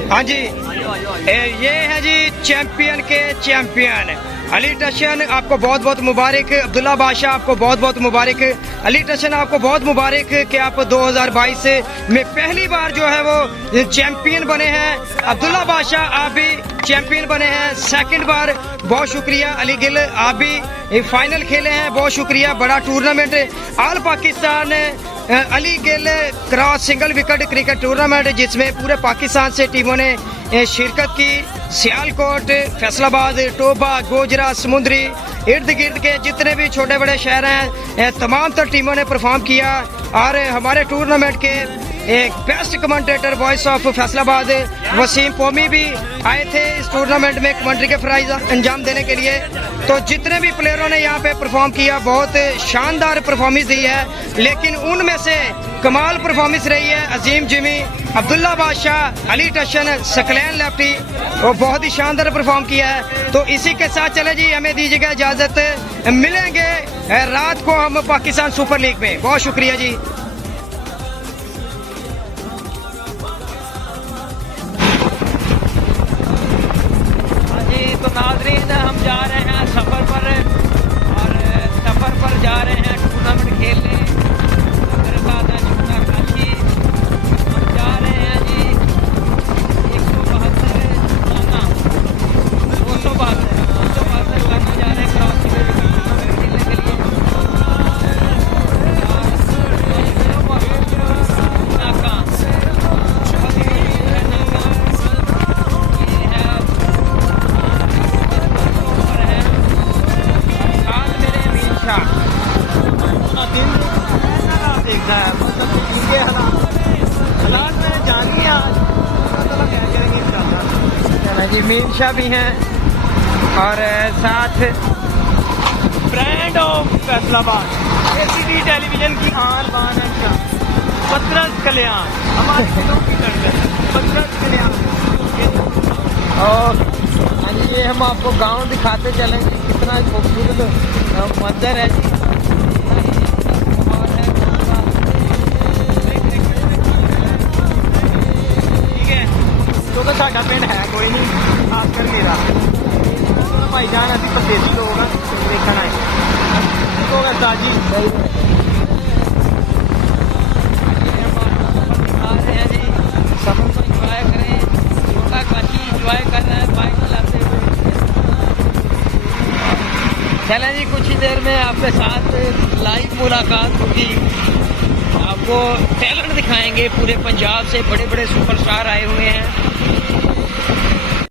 हाँ जी, ये है जी चैंपियन के चैंपियन अली टशन, आपको बहुत बहुत मुबारक। अब्दुल्ला बादशाह आपको बहुत बहुत मुबारक। अली टशन आपको बहुत मुबारक कि आप 2022 में पहली बार जो है वो चैंपियन बने हैं। अब्दुल्ला बादशाह आप भी चैंपियन बने हैं सेकंड बार, बहुत शुक्रिया। अली गिल आप भी फाइनल खेले हैं, बहुत शुक्रिया। बड़ा tournament all Pakistan Ali Gill cross single wicket cricket tournament, जिसमें पूरे पाकिस्तान से टीमों ने शिरकत की। सियालकोट, फैसलाबाद, टोबा, गोजरा, समुंदरी, इर्द गिर्द के जितने भी छोटे बड़े शहर हैं तमाम तर टीमों ने परफॉर्म किया। और हमारे टूर्नामेंट के एक best commentator voice of Faisalabad Waseem Pomi भी आए थे इस टूर्नामेंट में कमेंट्री के प्राइज अंजाम देने के लिए। तो जितने भी प्लेयरों ने यहाँ पे परफॉर्म किया बहुत शानदार परफॉर्मेंस दी है, लेकिन उनमें से कमाल परफॉर्मेंस रही है अजीम जिमी, अब्दुल्ला बादशाह, अली टशन, सकलैन लेफ्टी, वो बहुत ही शानदार परफॉर्म किया है। तो इसी के साथ चले जी, हमें दीजिएगा इजाजत, मिलेंगे रात को हम पाकिस्तान सुपर लीग में। बहुत शुक्रिया जी। तो नाजरीन हम जा रहे हैं सफ़र पर, और सफ़र पर जा रहे हैं टूर्नामेंट खेलने। मेरे साथ है छोटा काशी। हम जा रहे हैं जी 172 लाना 272 लाना जा रहे हैं क्रॉस टूर्नामेंट खेलने के लिए। जी मीन शाह भी हैं, और साथ brand of Faisalabad ACD television की आन बान है पत्रस कल्याण, हमारे दिलों की धड़कन पत्रस कल्याण। और ये हम आपको गांव दिखाते चलेंगे, कितना खूबसूरत मंजर है जी। तो साडा पिंड है कोई नहीं, खासकर मेरा भाईजान अभी परदेसी लोग हैं देखना है तो दादी आ रहे हैं जी। सफर को इंजॉय करें, छोटा काशी इंजॉय कर रहे हैं बाइक चलाते हुए। चलें जी, कुछ ही देर में आपके साथ लाइव मुलाकात होगी, आपको टैलेंट दिखाएंगे। पूरे पंजाब से बड़े बड़े सुपरस्टार आए हुए हैं।